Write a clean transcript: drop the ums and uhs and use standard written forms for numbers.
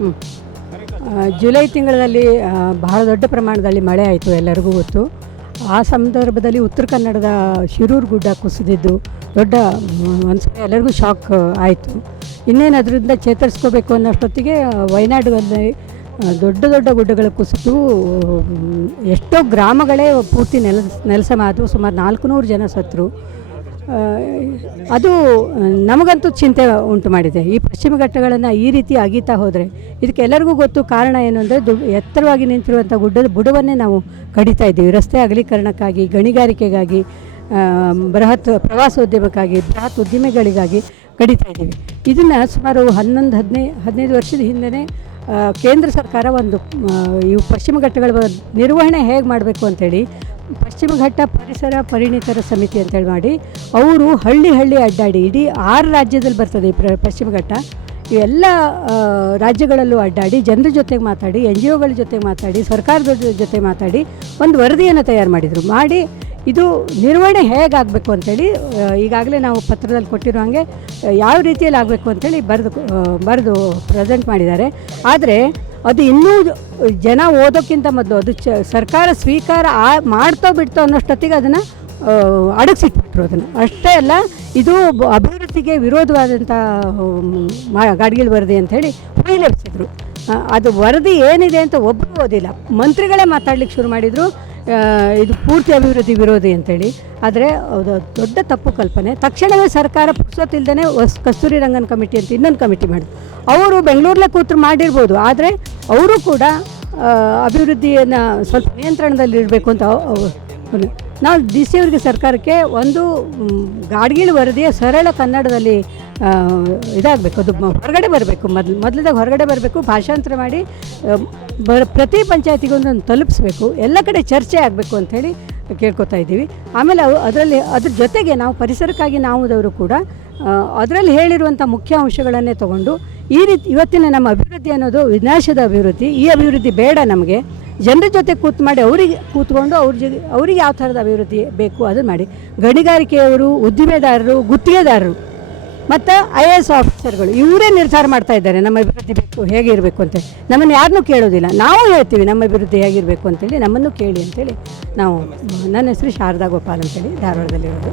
ಹ್ಞೂ ಜುಲೈ ತಿಂಗಳಲ್ಲಿ ಬಹಳ ದೊಡ್ಡ ಪ್ರಮಾಣದಲ್ಲಿ ಮಳೆ ಆಯಿತು, ಎಲ್ಲರಿಗೂ ಗೊತ್ತು. ಆ ಸಂದರ್ಭದಲ್ಲಿ ಉತ್ತರ ಕನ್ನಡದ ಶಿರೂರು ಗುಡ್ಡ ಕುಸಿದಿದ್ದು ದೊಡ್ಡ ಒಂದ್ಸಲ ಎಲ್ಲರಿಗೂ ಶಾಕ್ ಆಯಿತು. ಇನ್ನೇನು ಅದರಿಂದ ಚೇತರಿಸ್ಕೋಬೇಕು ಅನ್ನೋಷ್ಟೊತ್ತಿಗೆ ವಯನಾಡಿನಲ್ಲಿ ದೊಡ್ಡ ದೊಡ್ಡ ಗುಡ್ಡಗಳ ಕುಸಿದು ಎಷ್ಟೋ ಗ್ರಾಮಗಳೇ ಪೂರ್ತಿ ನೆಲಸಮ ಆದವು. ಸುಮಾರು 400 ಜನ ಸತ್ತರು. ಅದು ನಮಗಂತೂ ಚಿಂತೆ ಉಂಟು ಮಾಡಿದೆ. ಈ ಪಶ್ಚಿಮ ಘಟ್ಟಗಳನ್ನು ಈ ರೀತಿ ಅಗೀತಾ ಹೋದರೆ ಇದಕ್ಕೆ ಎಲ್ಲರಿಗೂ ಗೊತ್ತು. ಕಾರಣ ಏನು ಅಂದರೆ ಎತ್ತರವಾಗಿ ನಿಂತಿರುವಂಥ ಗುಡ್ಡದ ಬುಡವನ್ನೇ ನಾವು ಕಡಿತಾ ಇದ್ದೀವಿ. ರಸ್ತೆ ಅಗಲೀಕರಣಕ್ಕಾಗಿ, ಗಣಿಗಾರಿಕೆಗಾಗಿ, ಬೃಹತ್ ಪ್ರವಾಸೋದ್ಯಮಕ್ಕಾಗಿ, ಬೃಹತ್ ಉದ್ದಿಮೆಗಳಿಗಾಗಿ ಕಡಿತಾ ಇದ್ದೀವಿ. ಇದನ್ನು ಸುಮಾರು 15 ವರ್ಷದ ಹಿಂದೆ ಕೇಂದ್ರ ಸರ್ಕಾರ ಒಂದು ಇವು ಪಶ್ಚಿಮ ಘಟ್ಟಗಳ ನಿರ್ವಹಣೆ ಹೇಗೆ ಮಾಡಬೇಕು ಅಂಥೇಳಿ ಪಶ್ಚಿಮ ಘಟ್ಟ ಪರಿಸರ ಪರಿಣಿತರ ಸಮಿತಿ ಅಂತೇಳಿ ಮಾಡಿ, ಅವರು ಹಳ್ಳಿ ಅಡ್ಡಾಡಿ, ಇಡೀ 6 ರಾಜ್ಯದಲ್ಲಿ ಬರ್ತದೆ ಈ ಪಶ್ಚಿಮ ಘಟ್ಟ, ಇವೆಲ್ಲ ರಾಜ್ಯಗಳಲ್ಲೂ ಅಡ್ಡಾಡಿ ಜನರ ಜೊತೆಗೆ ಮಾತಾಡಿ, NGOಗಳ ಜೊತೆಗೆ ಮಾತಾಡಿ, ಸರ್ಕಾರದ ಜೊತೆ ಮಾತಾಡಿ ಒಂದು ವರದಿಯನ್ನು ತಯಾರು ಮಾಡಿ ಇದು ನಿರ್ವಹಣೆ ಹೇಗಾಗಬೇಕು ಅಂಥೇಳಿ ಈಗಾಗಲೇ ನಾವು ಪತ್ರದಲ್ಲಿ ಕೊಟ್ಟಿರೋ ಹಾಗೆ ಯಾವ ರೀತಿಯಲ್ಲಿ ಆಗಬೇಕು ಅಂಥೇಳಿ ಬರೆದು ಪ್ರೆಸೆಂಟ್ ಮಾಡಿದ್ದಾರೆ. ಆದರೆ ಅದು ಇನ್ನೂ ಜನ ಓದೋಕ್ಕಿಂತ ಮೊದಲು ಅದು ಸರ್ಕಾರ ಸ್ವೀಕಾರ ಮಾಡ್ತೋ ಬಿಡ್ತೋ ಅನ್ನೋಷ್ಟೊತ್ತಿಗೆ ಅದನ್ನು ಅಡಗಿಸಿಟ್ಬಿಟ್ರು. ಅದನ್ನು ಅಷ್ಟೇ ಅಲ್ಲ, ಇದು ಅಭಿವೃದ್ಧಿಗೆ ವಿರೋಧವಾದಂಥ ಗಾಡ್ಗಿಲ್ ವರದಿ ಅಂಥೇಳಿ ಹೊಯ್ಲೆಬ್ಸಿದ್ರು. ಅದು ವರದಿ ಏನಿದೆ ಅಂತ ಒಬ್ಬರು ಓದಿಲ್ಲ. ಮಂತ್ರಿಗಳೇ ಮಾತಾಡ್ಲಿಕ್ಕೆ ಶುರು ಮಾಡಿದರು, ಇದು ಪೂರ್ತಿ ಅಭಿವೃದ್ಧಿ ವಿರೋಧಿ ಅಂಥೇಳಿ. ಆದರೆ ಅದು ದೊಡ್ಡ ತಪ್ಪು ಕಲ್ಪನೆ. ತಕ್ಷಣವೇ ಸರ್ಕಾರ ಪುರ್ಸೊತ್ತಿಲ್ದೇ ಕಸ್ತೂರಿ ರಂಗನ್ ಕಮಿಟಿ ಅಂತ ಇನ್ನೊಂದು ಕಮಿಟಿ ಮಾಡಿದ್ರು. ಅವರು ಬೆಂಗಳೂರಲ್ಲೇ ಕೂತ್ರು ಮಾಡಿರ್ಬೋದು, ಆದರೆ ಅವರು ಕೂಡ ಅಭಿವೃದ್ಧಿಯನ್ನು ಸ್ವಲ್ಪ ನಿಯಂತ್ರಣದಲ್ಲಿರಬೇಕು ಅಂತ ನಾವು DC ಅವರಿಗೆ ಸರ್ಕಾರಕ್ಕೆ ಒಂದು ಗಾಡ್ಗಿಲ್ ವರದಿಯ ಸರಳ ಕನ್ನಡದಲ್ಲಿ ಇದಾಗಬೇಕು, ಅದು ಹೊರಗಡೆ ಬರಬೇಕು, ಮೊದಲದಾಗ ಹೊರಗಡೆ ಬರಬೇಕು, ಭಾಷಾಂತರ ಮಾಡಿ ಪ್ರತಿ ಪಂಚಾಯತಿಗೆ ಒಂದೊಂದು ತಲುಪಿಸ್ಬೇಕು, ಎಲ್ಲ ಕಡೆ ಚರ್ಚೆ ಆಗಬೇಕು ಅಂಥೇಳಿ ಕೇಳ್ಕೊತಾ ಇದ್ದೀವಿ. ಆಮೇಲೆ ಅದ್ರ ಜೊತೆಗೆ ನಾವು ಪರಿಸರಕ್ಕಾಗಿ ನಾವುದವರು ಕೂಡ ಅದರಲ್ಲಿ ಹೇಳಿರುವಂಥ ಮುಖ್ಯ ಅಂಶಗಳನ್ನೇ ತೊಗೊಂಡು ಈ ರೀತಿ ಇವತ್ತಿನ ನಮ್ಮ ಅಭಿವೃದ್ಧಿ ಅನ್ನೋದು ವಿನಾಶದ ಅಭಿವೃದ್ಧಿ. ಈ ಅಭಿವೃದ್ಧಿ ಬೇಡ ನಮಗೆ. ಜನರ ಜೊತೆ ಕೂತ್ಕೊಂಡು ಅವ್ರಿಗೆ ಯಾವ ಥರದ ಅಭಿವೃದ್ಧಿ ಬೇಕು ಅದನ್ನು ಮಾಡಿ. ಗಣಿಗಾರಿಕೆಯವರು, ಉದ್ದಿಮೆದಾರರು, ಗುತ್ತಿಗೆದಾರರು ಮತ್ತು IAS ಆಫೀಸರ್ಗಳು ಇವರೇ ನಿರ್ಧಾರ ಮಾಡ್ತಾ ಇದ್ದಾರೆ ನಮ್ಮ ಅಭಿವೃದ್ಧಿ ಬೇಕು ಹೇಗಿರಬೇಕು ಅಂತೇಳಿ. ನಮ್ಮನ್ನು ಯಾರನ್ನೂ ಕೇಳೋದಿಲ್ಲ, ನಾವು ಹೇಳ್ತೀವಿ ನಮ್ಮ ಅಭಿವೃದ್ಧಿ ಹೇಗಿರಬೇಕು ಅಂತೇಳಿ, ನಮ್ಮನ್ನು ಕೇಳಿ ಅಂತೇಳಿ. ನನ್ನ ಹೆಸರು ಶಾರದಾ ಗೋಪಾಲ್ ಅಂತೇಳಿ, ಧಾರವಾಡದಲ್ಲಿರೋದು.